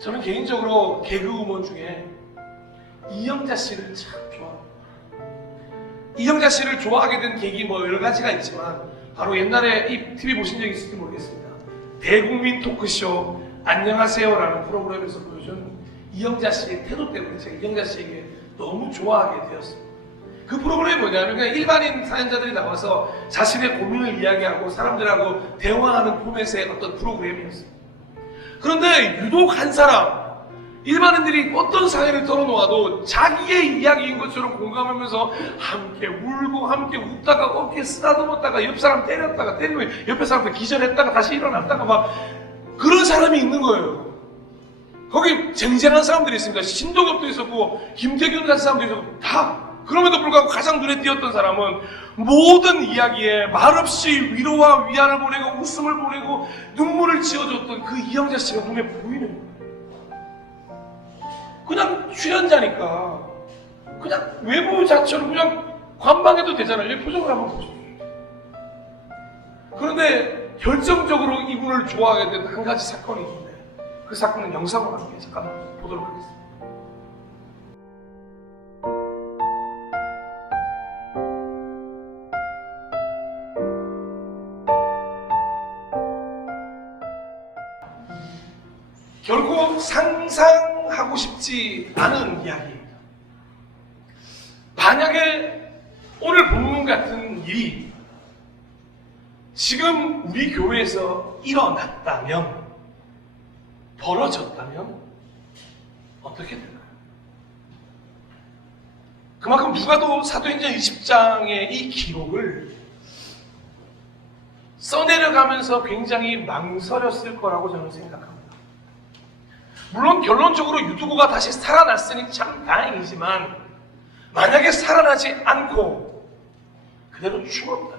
저는 개인적으로 개그우먼 중에 이영자 씨를 참 좋아합니다. 이영자 씨를 좋아하게 된 계기 여러 가지가 있지만 바로 옛날에 이 TV 보신 적이 있을지 모르겠습니다. 대국민 토크쇼 안녕하세요라는 프로그램에서 보여준 이영자 씨의 태도 때문에 제가 이영자 씨에게 너무 좋아하게 되었습니다. 그 프로그램이 뭐냐면 그냥 일반인 사연자들이 나와서 자신의 고민을 이야기하고 사람들하고 대화하는 포맷의 어떤 프로그램이었어요. 그런데 유독 한 사람, 일반인들이 어떤 사연을 털어놓아도 자기의 이야기인 것처럼 공감하면서 함께 울고 함께 웃다가 어깨 쓰다듬었다가 옆 사람 때렸다가 때리면 옆에 사람도 기절했다가 다시 일어났다가 막 그런 사람이 있는 거예요. 거기 쟁쟁한 사람들이 있습니다. 신동엽도 있었고 김태균 같은 사람도 있었고 다. 그럼에도 불구하고 가장 눈에 띄었던 사람은 모든 이야기에 말없이 위로와 위안을 보내고 웃음을 보내고 눈물을 지어줬던 그 이영자 씨가 눈에 보이는 거예요. 그냥 출연자니까 그냥 외부 자체로 그냥 관망해도 되잖아요. 이 표정을 한번 보십시오. 그런데 결정적으로 이분을 좋아하게 된 한 가지 사건이 있는데 그 사건은 영상으로 함께 잠깐 보도록 하겠습니다. 결코 상상하고 싶지 않은 이야기입니다. 만약에 오늘 본문 같은 일이 지금 우리 교회에서 일어났다면, 벌어졌다면 어떻게 될까요? 그만큼 누가도 사도행전 20장의 이 기록을 써내려가면서 굉장히 망설였을 거라고 저는 생각합니다. 물론 결론적으로 유두고가 다시 살아났으니 참 다행이지만 만약에 살아나지 않고 그대로 죽었다.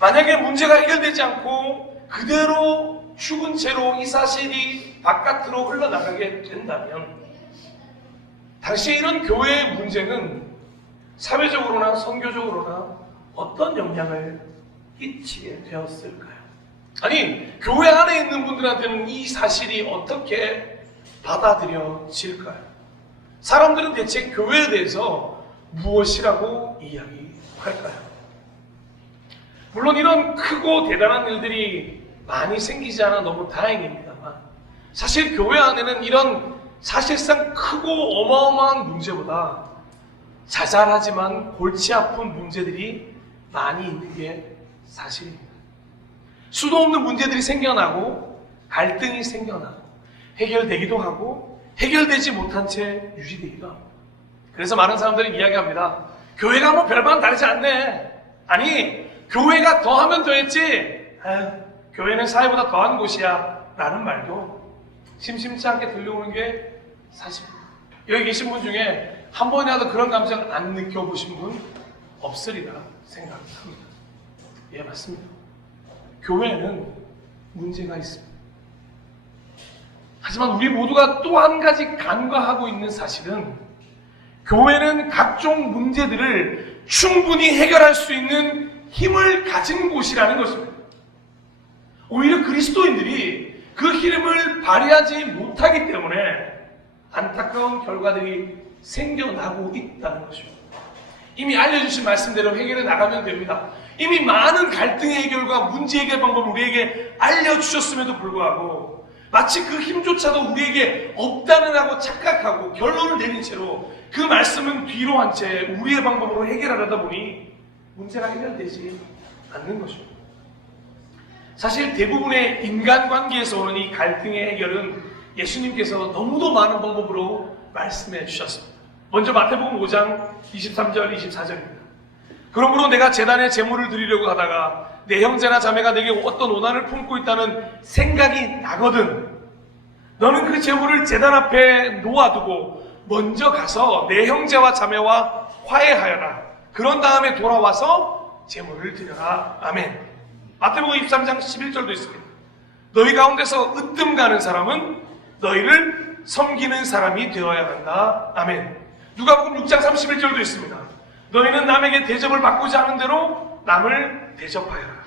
만약에 문제가 해결되지 않고 그대로 죽은 채로 이 사실이 바깥으로 흘러나가게 된다면 당시 이런 교회의 문제는 사회적으로나 선교적으로나 어떤 영향을 끼치게 되었을까요? 아니, 교회 안에 있는 분들한테는 이 사실이 어떻게 받아들여질까요? 사람들은 대체 교회에 대해서 무엇이라고 이야기할까요? 물론 이런 크고 대단한 일들이 많이 생기지 않아 너무 다행입니다만 사실 교회 안에는 이런 사실상 크고 어마어마한 문제보다 자잘하지만 골치 아픈 문제들이 많이 있는 게 사실입니다. 수도 없는 문제들이 생겨나고 갈등이 생겨나고 해결되기도 하고 해결되지 못한 채 유지되기도 합니다. 그래서 많은 사람들이 이야기합니다. 교회가 뭐 별반 다르지 않네. 아니, 교회가 더하면 더했지. 교회는 사회보다 더한 곳이야. 라는 말도 심심치 않게 들려오는 게 사실입니다. 여기 계신 분 중에 한 번이라도 그런 감정 안 느껴보신 분 없으리라 생각합니다. 예, 맞습니다. 교회는 문제가 있습니다. 하지만 우리 모두가 또 한 가지 간과하고 있는 사실은 교회는 각종 문제들을 충분히 해결할 수 있는 힘을 가진 곳이라는 것입니다. 오히려 그리스도인들이 그 힘을 발휘하지 못하기 때문에 안타까운 결과들이 생겨나고 있다는 것입니다. 이미 알려주신 말씀대로 해결해 나가면 됩니다. 이미 많은 갈등의 해결과 문제 해결 방법을 우리에게 알려주셨음에도 불구하고 마치 그 힘조차도 우리에게 없다는 하고 착각하고 결론을 내린 채로 그 말씀은 뒤로 한 채 우리의 방법으로 해결하려다 보니 문제가 해결되지 않는 것입니다. 사실 대부분의 인간관계에서 오는 이 갈등의 해결은 예수님께서 너무도 많은 방법으로 말씀해 주셨습니다. 먼저 마태복음 5장 23절 24절입니다. 그러므로 내가 제단에 제물을 드리려고 하다가 내 형제나 자매가 내게 어떤 원한을 품고 있다는 생각이 나거든 너는 그 제물을 제단 앞에 놓아두고 먼저 가서 내 형제와 자매와 화해하여라. 그런 다음에 돌아와서 제물을 드려라. 아멘. 마태복음 23장 11절도 있습니다. 너희 가운데서 으뜸 가는 사람은 너희를 섬기는 사람이 되어야 한다. 아멘. 누가복음 6장 31절도 있습니다. 너희는 남에게 대접을 받고자 하는 대로 남을 대접하여라.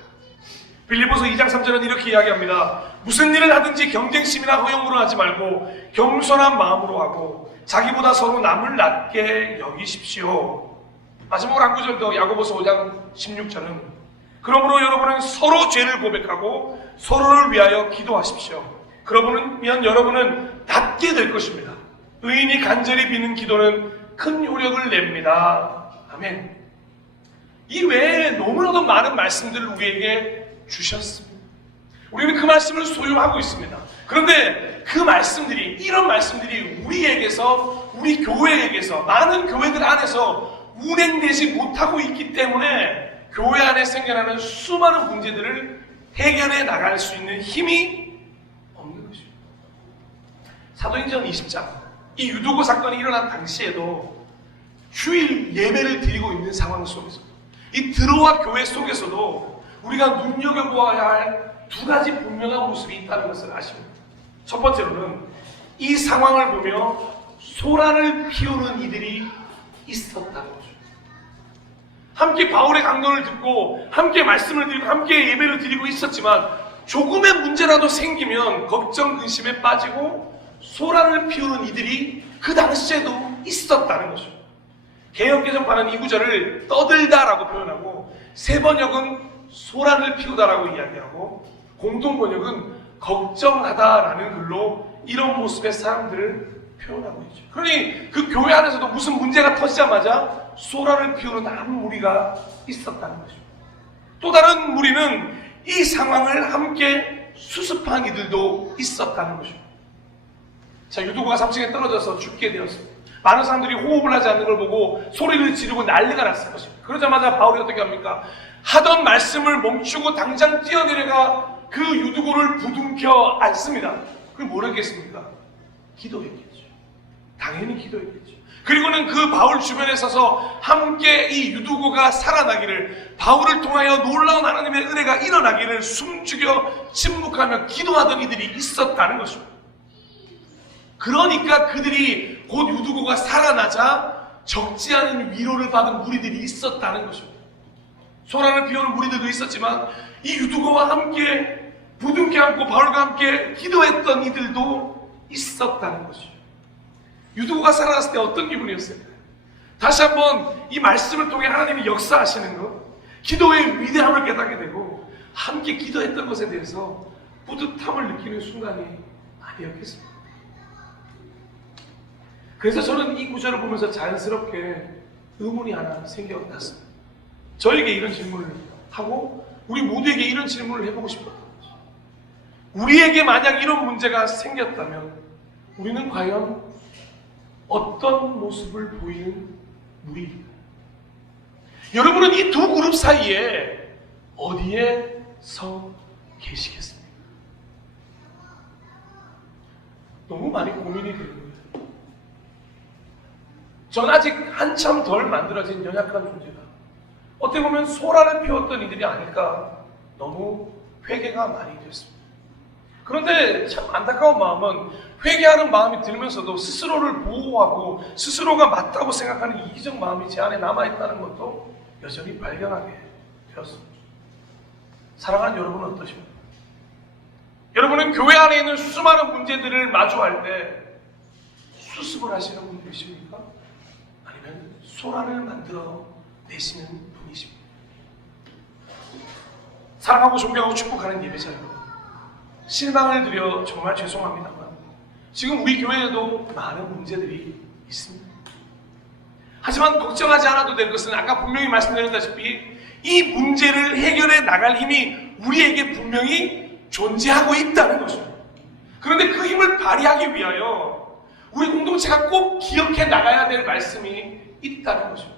빌립보서 2장 3절은 이렇게 이야기합니다. 무슨 일을 하든지 경쟁심이나 허영으로 하지 말고 겸손한 마음으로 하고 자기보다 서로 남을 낮게 여기십시오. 마지막으로 한 구절 더, 야고보서 5장 16절은 그러므로 여러분은 서로 죄를 고백하고 서로를 위하여 기도하십시오. 그러면 여러분은 낫게 될 것입니다. 의인이 간절히 비는 기도는 큰 효력을 냅니다. 아멘. 이 외에 너무나도 많은 말씀들을 우리에게 주셨습니다. 우리는 그 말씀을 소유하고 있습니다. 그런데 그 말씀들이, 이런 말씀들이 우리에게서, 우리 교회에게서, 많은 교회들 안에서 운행되지 못하고 있기 때문에 교회 안에 생겨나는 수많은 문제들을 해결해 나갈 수 있는 힘이 없는 것입니다. 사도행전 20장, 이 유두고 사건이 일어난 당시에도 주일 예배를 드리고 있는 상황 속에서, 이 드로아 교회 속에서도 우리가 눈여겨보아야 할 두 가지 분명한 모습이 있다는 것을 아십니다. 첫 번째로는 이 상황을 보며 소란을 피우는 이들이 있었다는 거죠. 함께 바울의 강론을 듣고 함께 말씀을 드리고 함께 예배를 드리고 있었지만 조금의 문제라도 생기면 걱정 근심에 빠지고 소란을 피우는 이들이 그 당시에도 있었다는 거죠. 개역개정판은 이 구절을 떠들다라고 표현하고, 세번역은 소란을 피우다라고 이야기하고, 공동번역은 걱정하다라는 글로 이런 모습의 사람들을 표현하고 있죠. 그러니 그 교회 안에서도 무슨 문제가 터지자마자 소란을 피우는 한 무리가 있었다는 거죠. 또 다른 무리는 이 상황을 함께 수습한 이들도 있었다는 거죠. 자, 유두고가 3층에 떨어져서 죽게 되었습니다. 많은 사람들이 호흡을 하지 않는 걸 보고 소리를 지르고 난리가 났을 것입니다. 그러자마자 바울이 어떻게 합니까? 하던 말씀을 멈추고 당장 뛰어내려가 그 유두고를 부둥켜 안습니다. 그럼 뭘 했겠습니까? 기도했겠죠. 당연히 기도했겠죠. 그리고는 그 바울 주변에 서서 함께 이 유두고가 살아나기를, 바울을 통하여 놀라운 하나님의 은혜가 일어나기를 숨죽여 침묵하며 기도하던 이들이 있었다는 것입니다. 그러니까 그들이 곧 유두고가 살아나자 적지 않은 위로를 받은 무리들이 있었다는 것입니다. 소란을 피우는 무리들도 있었지만 이 유두고와 함께 부둥켜 안고 바울과 함께 기도했던 이들도 있었다는 것이죠. 유두고가 살아났을 때 어떤 기분이었을까요? 다시 한번 이 말씀을 통해 하나님이 역사하시는 것, 기도의 위대함을 깨닫게 되고 함께 기도했던 것에 대해서 뿌듯함을 느끼는 순간이 아니었겠습니까? 그래서 저는 이 구절을 보면서 자연스럽게 의문이 하나 생겨났습니다. 저에게 이런 질문을 하고 우리 모두에게 이런 질문을 해보고 싶었던 거죠. 우리에게 만약 이런 문제가 생겼다면 우리는 과연 어떤 모습을 보이는 무리입니까? 여러분은 이 두 그룹 사이에 어디에 서 계시겠습니까? 너무 많이 고민이 되는 거예요. 전 아직 한참 덜 만들어진 연약한 존재가 어떻게 보면 소란을 피웠던 이들이 아닐까 너무 회개가 많이 됐습니다. 그런데 참 안타까운 마음은 회개하는 마음이 들면서도 스스로를 보호하고 스스로가 맞다고 생각하는 이기적 마음이 제 안에 남아있다는 것도 여전히 발견하게 되었습니다. 사랑하는 여러분은 어떠십니까? 여러분은 교회 안에 있는 수많은 문제들을 마주할 때 수습을 하시는 분 계십니까? 아니면 소란을 만들어 내시는 분이십니까? 사랑하고 존경하고 축복하는 예배자 여러분, 실망을 드려 정말 죄송합니다만 지금 우리 교회에도 많은 문제들이 있습니다. 하지만 걱정하지 않아도 될 것은 아까 분명히 말씀드렸다시피 이 문제를 해결해 나갈 힘이 우리에게 분명히 존재하고 있다는 것입니다. 그런데 그 힘을 발휘하기 위하여 우리 공동체가 꼭 기억해 나가야 될 말씀이 있다는 것입니다.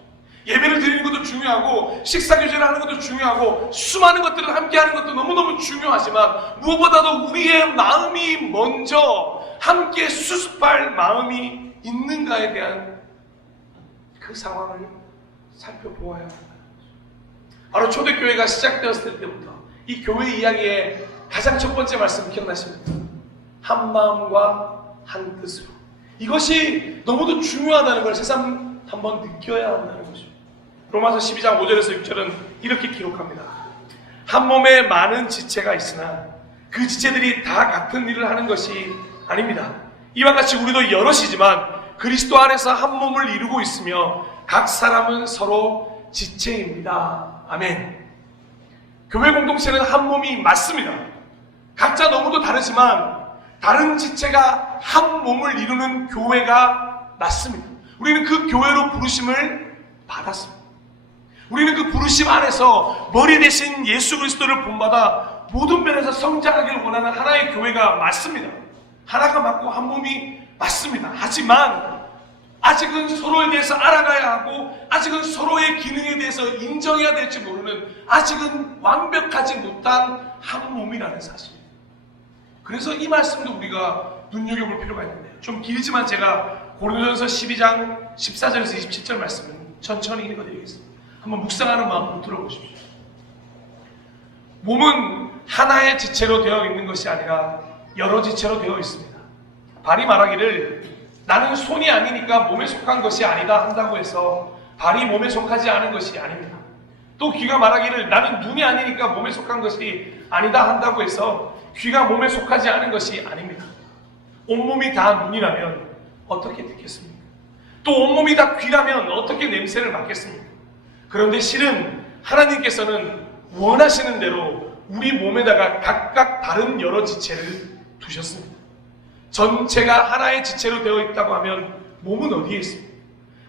예배를 드리는 것도 중요하고 식사교제를 하는 것도 중요하고 수많은 것들을 함께 하는 것도 너무너무 중요하지만 무엇보다도 우리의 마음이 먼저 함께 수습할 마음이 있는가에 대한 그 상황을 살펴보아야 합니다. 바로 초대교회가 시작되었을 때부터 이 교회 이야기의 가장 첫 번째 말씀 기억나십니까? 한 마음과 한 뜻으로. 이것이 너무도 중요하다는 걸 새삼 한번 느껴야 한다는 것입니다. 로마서 12장 5절에서 6절은 이렇게 기록합니다. 한 몸에 많은 지체가 있으나 그 지체들이 다 같은 일을 하는 것이 아닙니다. 이와 같이 우리도 여럿이지만 그리스도 안에서 한 몸을 이루고 있으며 각 사람은 서로 지체입니다. 아멘. 교회 공동체는 한 몸이 맞습니다. 각자 너무도 다르지만 다른 지체가 한 몸을 이루는 교회가 맞습니다. 우리는 그 교회로 부르심을 받았습니다. 우리는 그 부르심 안에서 머리 대신 예수 그리스도를 본받아 모든 면에서 성장하기를 원하는 하나의 교회가 맞습니다. 하나가 맞고 한 몸이 맞습니다. 하지만 아직은 서로에 대해서 알아가야 하고 아직은 서로의 기능에 대해서 인정해야 될지 모르는 아직은 완벽하지 못한 한 몸이라는 사실. 그래서 이 말씀도 우리가 눈여겨볼 필요가 있는데 좀 길지만 제가 고린도전서 12장 14절에서 27절 말씀을 천천히 읽어드리겠습니다. 한번 묵상하는 마음으로 들어보십시오. 몸은 하나의 지체로 되어 있는 것이 아니라 여러 지체로 되어 있습니다. 발이 말하기를 나는 손이 아니니까 몸에 속한 것이 아니다 한다고 해서 발이 몸에 속하지 않은 것이 아닙니다. 또 귀가 말하기를 나는 눈이 아니니까 몸에 속한 것이 아니다 한다고 해서 귀가 몸에 속하지 않은 것이 아닙니다. 온몸이 다 눈이라면 어떻게 듣겠습니까? 또 온몸이 다 귀라면 어떻게 냄새를 맡겠습니까? 그런데 실은 하나님께서는 원하시는 대로 우리 몸에다가 각각 다른 여러 지체를 두셨습니다. 전체가 하나의 지체로 되어 있다고 하면 몸은 어디에 있습니까?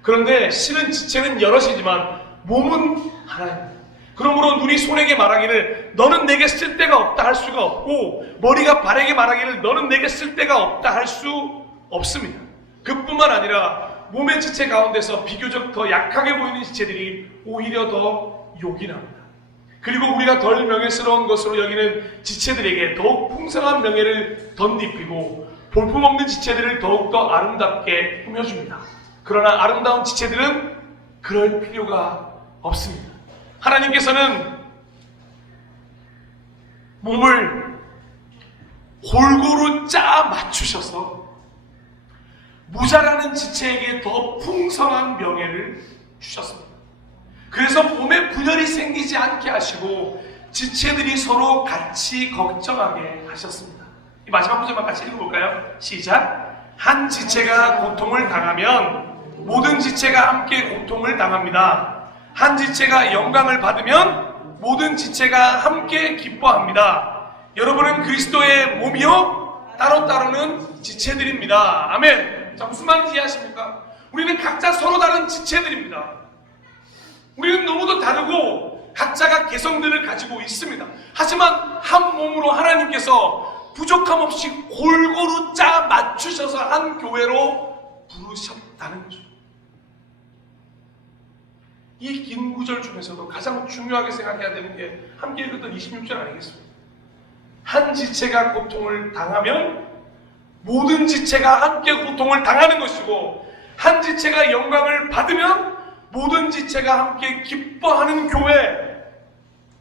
그런데 실은 지체는 여럿이지만 몸은 하나입니다. 그러므로 눈이 손에게 말하기를 너는 내게 쓸데가 없다 할 수가 없고 머리가 발에게 말하기를 너는 내게 쓸데가 없다 할 수 없습니다. 그뿐만 아니라 몸의 지체 가운데서 비교적 더 약하게 보이는 지체들이 오히려 더 요긴합니다. 그리고 우리가 덜 명예스러운 것으로 여기는 지체들에게 더욱 풍성한 명예를 덧입히고 볼품없는 지체들을 더욱더 아름답게 꾸며줍니다. 그러나 아름다운 지체들은 그럴 필요가 없습니다. 하나님께서는 몸을 골고루 짜 맞추셔서 모자라는 지체에게 더 풍성한 명예를 주셨습니다. 그래서 몸에 분열이 생기지 않게 하시고 지체들이 서로 같이 걱정하게 하셨습니다. 이 마지막 구절만 같이 읽어볼까요? 시작! 한 지체가 고통을 당하면 모든 지체가 함께 고통을 당합니다. 한 지체가 영광을 받으면 모든 지체가 함께 기뻐합니다. 여러분은 그리스도의 몸이요 따로따로는 지체들입니다. 아멘. 자, 무슨 말인지 이해하십니까? 우리는 각자 서로 다른 지체들입니다. 우리는 너무도 다르고 각자가 개성들을 가지고 있습니다. 하지만 한 몸으로 하나님께서 부족함 없이 골고루 짜 맞추셔서 한 교회로 부르셨다는 거죠. 이 긴 구절 중에서도 가장 중요하게 생각해야 되는 게 함께 읽었던 26절 아니겠습니까? 한 지체가 고통을 당하면 모든 지체가 함께 고통을 당하는 것이고 한 지체가 영광을 받으면 모든 지체가 함께 기뻐하는 교회,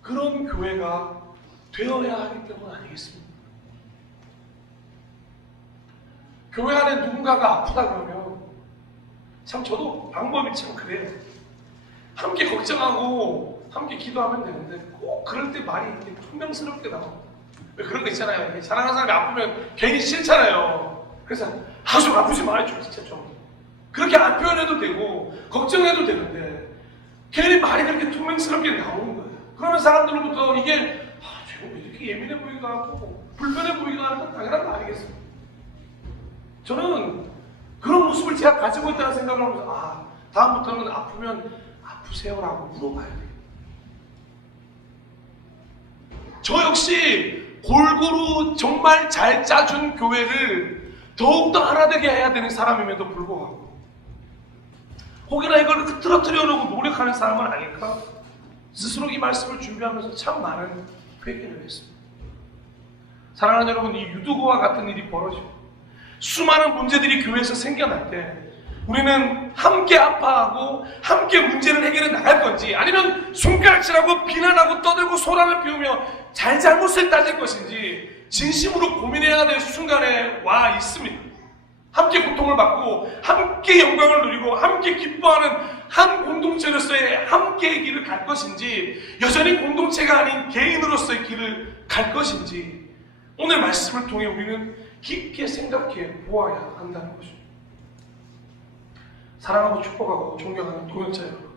그런 교회가 되어야 하기 때문 아니겠습니까? 교회 안에 누군가가 아프다 그러면 참 저도 방법이 참 그래요. 함께 걱정하고 함께 기도하면 되는데 꼭 그럴 때 말이 이렇게 퉁명스럽게 나옵니다. 왜 그런 거 있잖아요. 사랑하는 사람이 아프면 괜히 싫잖아요. 그래서 좀 아프지 말아줘 진짜 좀. 그렇게 안 표현해도 되고 걱정해도 되는데 괜히 말이 그렇게 퉁명스럽게 나오는 거예요. 그러면 사람들로부터 이게 쟤는 왜 이렇게 예민해 보이기도 하고 불편해 보이기도 하는 건 당연한 거 아니겠습니까? 저는 그런 모습을 제가 가지고 있다는 생각을 하면서 다음부터는 아프면 아프세요라고 물어봐야 돼요. 저 역시 골고루 정말 잘 짜준 교회를 더욱더 하나 되게 해야 되는 사람임에도 불구하고 혹여나 이걸 흐트러뜨려놓고 노력하는 사람은 아닐까? 스스로 이 말씀을 준비하면서 참 많은 회개를 했습니다. 사랑하는 여러분, 이 유두고와 같은 일이 벌어지고 수많은 문제들이 교회에서 생겨날 때 우리는 함께 아파하고 함께 문제를 해결해 나갈 건지 아니면 손가락질하고 비난하고 떠들고 소란을 피우며 잘잘못을 따질 것인지 진심으로 고민해야 될 순간에 와 있습니다. 함께 고통을 받고 함께 영광을 누리고 함께 기뻐하는 한 공동체로서의 함께의 길을 갈 것인지 여전히 공동체가 아닌 개인으로서의 길을 갈 것인지 오늘 말씀을 통해 우리는 깊게 생각해 보아야 한다는 것입니다. 사랑하고 축복하고 존경하는 동역자 여러분,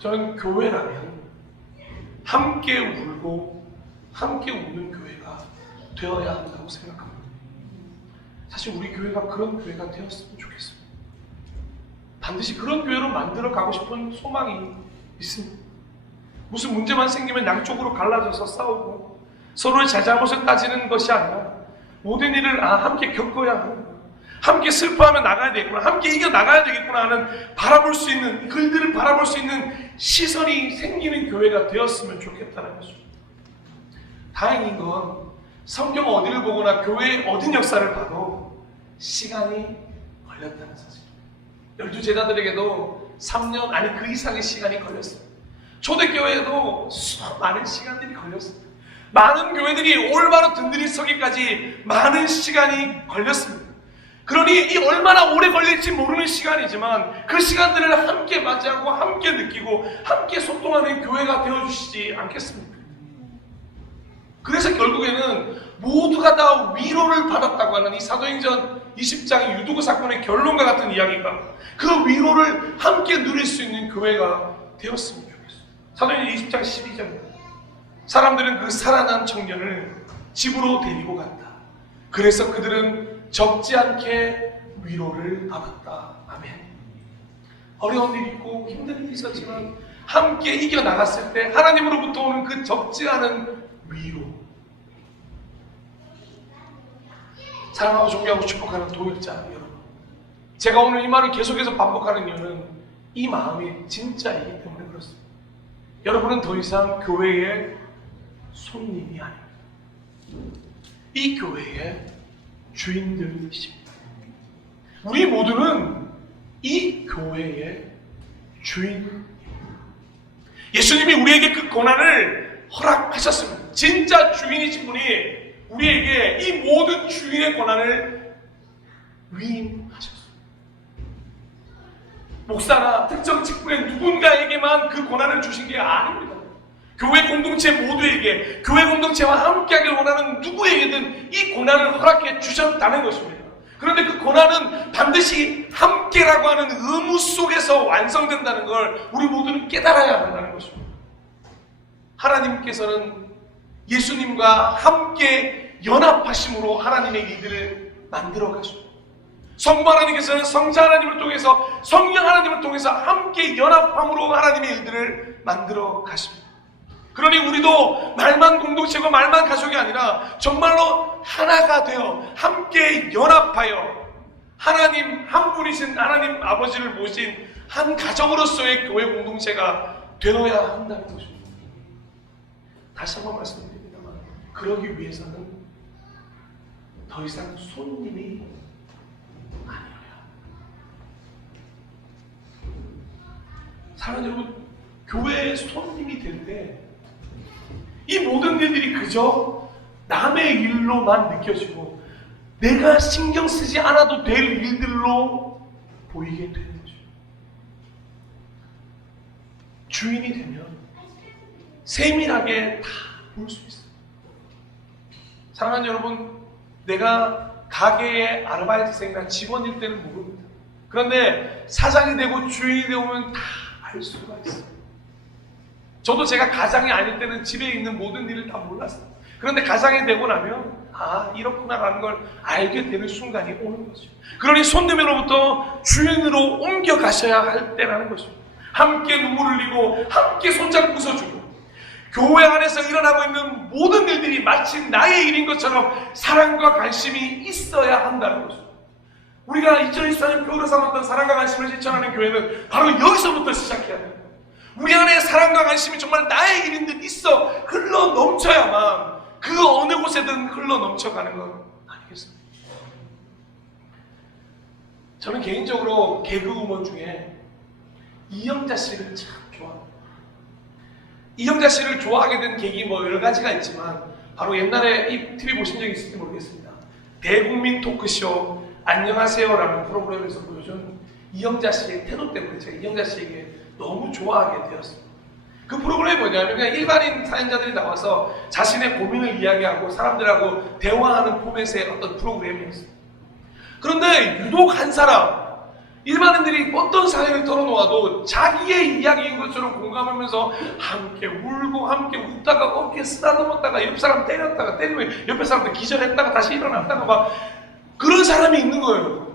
저는 교회라면 함께 울고 함께 우는 교회가 되어야 한다고 생각합니다. 사실 우리 교회가 그런 교회가 되었으면 좋겠습니다. 반드시 그런 교회로 만들어 가고 싶은 소망이 있습니다. 무슨 문제만 생기면 양쪽으로 갈라져서 싸우고 서로의 잘잘못을 따지는 것이 아니라 모든 일을 함께 겪어야 하는, 함께 슬퍼하며 나가야 되겠구나, 함께 이겨 나가야 되겠구나 하는 바라볼 수 있는, 글들을 바라볼 수 있는 시선이 생기는 교회가 되었으면 좋겠다는 것입니다. 다행인 건 성경 어디를 보거나 교회의 어떤 역사를 봐도 시간이 걸렸다는 사실. 12제자들에게도 3년 아니 그 이상의 시간이 걸렸어요. 초대교회에도 많은 시간들이 걸렸습니다. 많은 교회들이 올바로 든든히 서기까지 많은 시간이 걸렸습니다. 그러니 이 얼마나 오래 걸릴지 모르는 시간이지만 그 시간들을 함께 맞이하고 함께 느끼고 함께 소통하는 교회가 되어주시지 않겠습니까? 그래서 결국에는 모두가 다 위로를 받았다고 하는 이 사도행전 20장 유두구 사건의 결론과 같은 이야기가 그 위로를 함께 누릴 수 있는 교회가 되었으면 좋겠어요. 사도행전 20장 12절입니다. 사람들은 그 살아난 청년을 집으로 데리고 갔다. 그래서 그들은 적지 않게 위로를 받았다. 아멘. 어려운 일이 있고 힘든 일이 있었지만 함께 이겨나갔을 때 하나님으로부터 오는 그 적지 않은 위로. 사랑하고 존경하고 축복하는 동역자 여러분, 제가 오늘 이 말을 계속해서 반복하는 이유는 이 마음이 진짜이기 때문에 그렇습니다. 여러분은 더 이상 교회의 손님이 아닙니다. 이 교회의 주인들이십니다. 우리 모두는 이 교회의 주인입니다. 예수님이 우리에게 그 고난을 허락하셨습니다. 진짜 주인이신 분이 우리에게 이 모든 주인의 권한을 위임하셨습니다. 목사나 특정 직분의 누군가에게만 그 권한을 주신 게 아닙니다. 교회 공동체 모두에게, 교회 공동체와 함께하길 원하는 누구에게든 이 권한을 허락해 주셨다는 것입니다. 그런데 그 권한은 반드시 함께라고 하는 의무 속에서 완성된다는 걸 우리 모두는 깨달아야 한다는 것입니다. 하나님께서는 예수님과 함께 연합하심으로 하나님의 일들을 만들어 가십니다. 성부 하나님께서는 성자 하나님을 통해서, 성령 하나님을 통해서 함께 연합함으로 하나님의 일들을 만들어 가십니다. 그러니 우리도 말만 공동체고 말만 가족이 아니라 정말로 하나가 되어 함께 연합하여 하나님 한 분이신 하나님 아버지를 모신 한 가정으로서의 교회 공동체가 되어야 한다는 것입니다. 다시 한번 말씀드립니다만 그러기 위해서는 더 이상 손님이 아니어야. 사랑하는 여러분, 교회의 손님이 될 때 이 모든 일들이 그저 남의 일로만 느껴지고 내가 신경 쓰지 않아도 될 일들로 보이게 되는 거죠. 주인이 되면 세밀하게 다 볼 수 있어요. 사랑하는 여러분, 내가 가게의 아르바이트생이나 직원일 때는 모릅니다. 그런데 사장이 되고 주인이 되면 다 알 수가 있어요. 저도 제가 가장이 아닐 때는 집에 있는 모든 일을 다 몰랐어요. 그런데 가장이 되고 나면 이렇구나라는 걸 알게 되는 순간이 오는 거죠. 그러니 손님으로부터 주인으로 옮겨가셔야 할 때라는 것입니다. 함께 눈물 흘리고 함께 손잡고 웃어주고 교회 안에서 일어나고 있는 모든 일들이 마치 나의 일인 것처럼 사랑과 관심이 있어야 한다는 것입니다. 우리가 2024년 교회로 삼았던 사랑과 관심을 실천하는 교회는 바로 여기서부터 시작해야 됩니다. 우리 안에 사랑과 관심이 정말 나의 일인 듯 있어 흘러 넘쳐야만 그 어느 곳에든 흘러 넘쳐가는 건 아니겠습니까? 저는 개인적으로 개그우먼 중에 이영자 씨를 참 좋아합니다. 이영자 씨를 좋아하게 된 계기 여러 가지가 있지만 바로 옛날에 이 TV 보신 적이 있을지 모르겠습니다. 대국민 토크쇼 안녕하세요라는 프로그램에서 보여준 이영자 씨의 태도 때문에 제가 이영자 씨에게 너무 좋아하게 되었습니다. 그 프로그램이 뭐냐면 그냥 일반인 사연자들이 나와서 자신의 고민을 이야기하고 사람들하고 대화하는 포맷의 어떤 프로그램이었어요. 그런데 유독 한 사람, 일반인들이 어떤 사연을 털어놓아도 자기의 이야기인 것처럼 공감하면서 함께 울고 함께 웃다가 어깨 쓰다듬었다가 옆 사람 때렸다가 때리면 옆에 사람들 기절했다가 다시 일어났다가 막 그런 사람이 있는 거예요.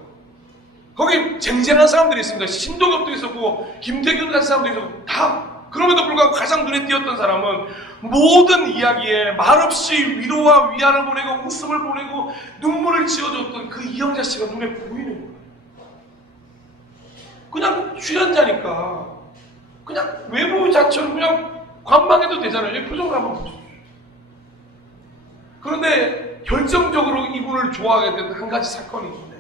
거기 쟁쟁한 사람들이 있습니다. 신동엽도 있었고 김태균 같은 사람도 있었고 다. 그럼에도 불구하고 가장 눈에 띄었던 사람은 모든 이야기에 말없이 위로와 위안을 보내고 웃음을 보내고 눈물을 지어줬던 그 이영자 씨가 눈에 보이는 거예요. 그냥 출연자니까 그냥 외부 자체로 그냥 관망해도 되잖아요. 이 표정을 한번 보십시오. 그런데 결정적으로 이분을 좋아하게 된 한 가지 사건이 있는데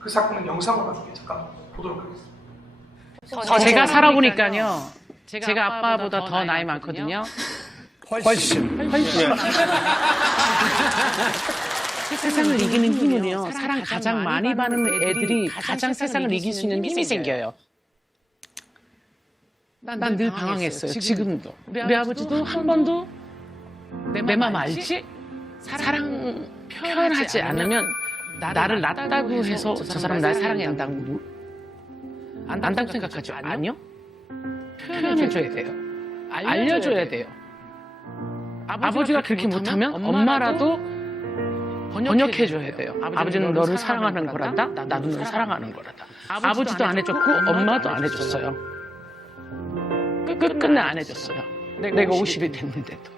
그 사건은 영상으로 함께 잠깐 보도록 하겠습니다. 제가 살아보니까요. 제가 아빠보다 더 나이 많거든요. 훨씬. 세상을 이기는 힘은요. 사랑 가장 많이 받는 애들이 가장 세상을 이길 수 있는 힘이 생겨요. 난 늘 방황했어요. 지금도. 우리 아버지도 한 번도 내 맘 알지? 사랑 표현하지 않으면 나를 낫다고 해서 저 사람 날 사랑한다고 안다고 생각하죠? 아니요. 표현해줘야 돼요. 알려줘야 돼요. 아버지가 그렇게 못하면 엄마라도 번역해줘야 돼요. 아버지는 너를 사랑하는 거란다. 나도 너를 사랑하는 거란다. 아버지도 안 해줬고 엄마도 안 해줬어요. 끝끝내 안 해줬어요. 내가 50이 됐는데도.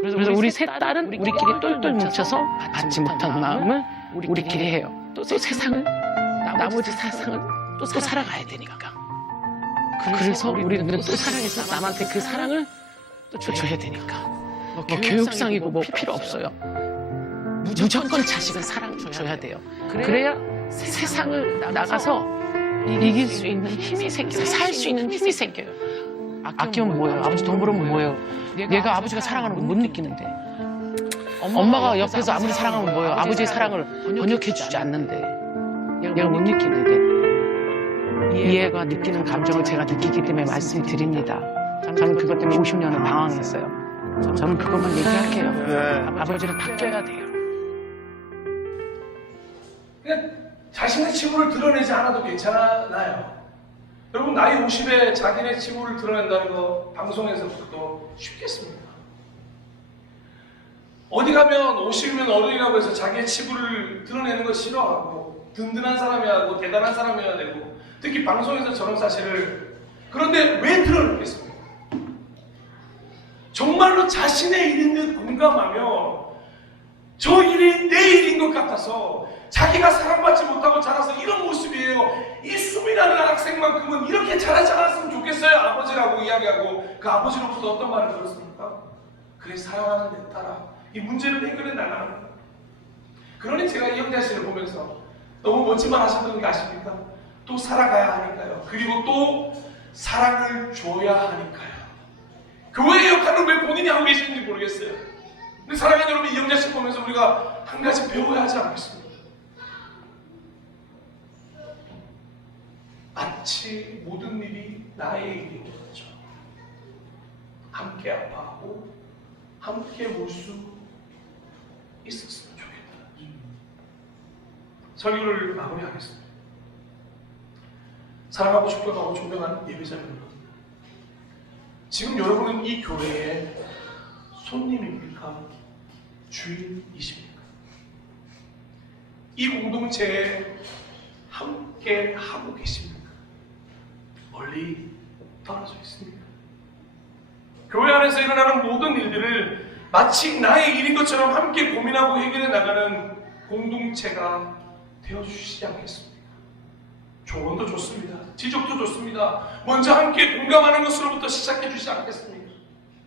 그래서 우리 세 딸은 우리끼리 똘똘 뭉쳐서 받지 못한 마음을 우리끼리 해요. 또 세상을 나머지 세상을 또 살아가야 되니까. 그래서 우리는 또 사랑해서 남한테 그 사랑을 또 줘야 되니까. 뭐 교육상이고 뭐 필요 없어요. 무조건 자식은 사랑 줘야 돼요. 그래야 세상을 나가서 이길 수 있는 힘이 생겨요. 살 수 있는 힘이 생겨요. 아끼면 뭐예요? 아버지 돈 벌으면 뭐예요? 얘가 아버지가 사랑하는 걸 못 느끼는데. 엄마가 옆에서 아무리 사랑하면 뭐예요? 아버지의 사랑을 번역해주지 않는데. 얘가 못 느끼는데. 이해가 느끼는 감정을 제가 느끼기 때문에 말씀드립니다. 저는 그것 때문에 50년을 방황했어요. 저는 그것만 얘기할게요. 네. 아버지는 바뀌어야 돼요. 그냥 자신의 치부를 드러내지 않아도 괜찮아요. 여러분 나이 50에 자기네 치부를 드러낸다는 거 방송에서부터 쉽겠습니까? 어디 가면 50이면 어른이라고 해서 자기의 치부를 드러내는 거 싫어하고 든든한 사람이어야 하고 대단한 사람이어야 되고 특히 방송에서 저런 사실을 그런데 왜 드러냈겠습니까? 정말로 자신의 일인 듯 공감하며 저 일이 내 일인 것 같아서 자기가 사랑받지 못하고 자라서 이런 모습이에요. 이 수미라는 학생만큼은 이렇게 자라지 않았으면 좋겠어요. 아버지라고 이야기하고 그 아버지로부터 어떤 말을 들었습니까? 그래 사랑하는 내 딸아 이 문제를 해결해 나가는 거예요. 그러니 제가 이영자 씨를 보면서 너무 멋진 말 하셨던 게 아십니까? 또 살아가야 하니까요. 그리고 또 사랑을 줘야 하니까요. 교회의 역할을 왜 본인이 하고 계시는지 모르겠어요. 근데 사랑하는 여러분 이영자 씨 보면서 우리가 한 가지 배워야 하지 않겠습니까? 마치 모든 일이 나의 일인 것처럼 함께 아파하고 함께 울 수 있었으면 좋겠다. 설교를 마무리하겠습니다. 사랑하고 축복하고 존경하는 예배자 여러분, 지금 여러분은 이 교회의 손님입니까? 주인이십니까? 이 공동체에 함께 하고 계십니까? 멀리 떨어져 있습니까? 교회 안에서 일어나는 모든 일들을 마치 나의 일인 것처럼 함께 고민하고 해결해 나가는 공동체가 되어주시지 않겠습니까? 조언도 좋습니다. 지적도 좋습니다. 먼저 함께 공감하는 것으로부터 시작해 주시지 않겠습니까?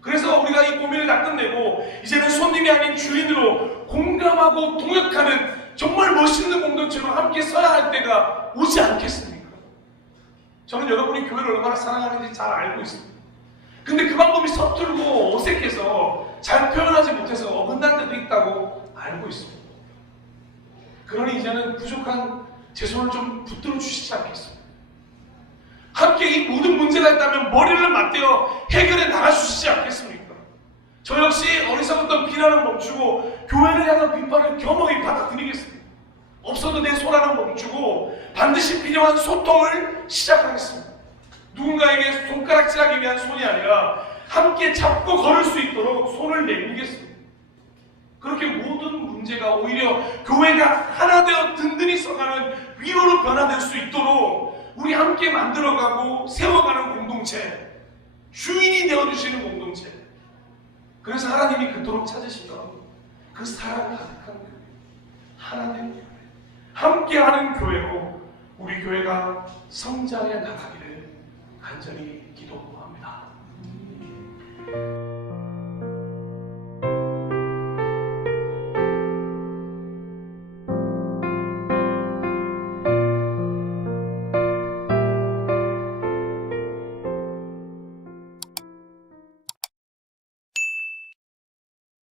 그래서 우리가 이 고민을 다 끝내고 이제는 손님이 아닌 주인으로 공감하고 동역하는 정말 멋있는 공동체로 함께 서야 할 때가 오지 않겠습니까? 저는 여러분이 교회를 얼마나 사랑하는지 잘 알고 있습니다. 근데 그 방법이 서툴고 어색해서 잘 표현하지 못해서 어긋날 때도 있다고 알고 있습니다. 그러니 이제는 부족한 제 손을 좀 붙들어 주시지 않겠습니까? 함께 이 모든 문제가 있다면 머리를 맞대어 해결해 나가주시지 않겠습니까? 저 역시 어리석었던 비난은 멈추고 교회를 향한 비판을 겸허히 받아들이겠습니다. 없어도 내 소란은 멈추고 반드시 필요한 소통을 시작하겠습니다. 누군가에게 손가락질하기 위한 손이 아니라 함께 잡고 걸을 수 있도록 손을 내밀겠습니다. 그렇게 모든 문제가 오히려 교회가 하나 되어 든든히 서가는 위로로 변화될 수 있도록 우리 함께 만들어가고 세워가는 공동체, 주인이 되어주시는 공동체. 그래서 하나님이 그토록 찾으시던 그 사랑 가득한 교회, 하나된 교회, 함께하는 교회로 우리 교회가 성장해 나가기를 간절히 기도합니다.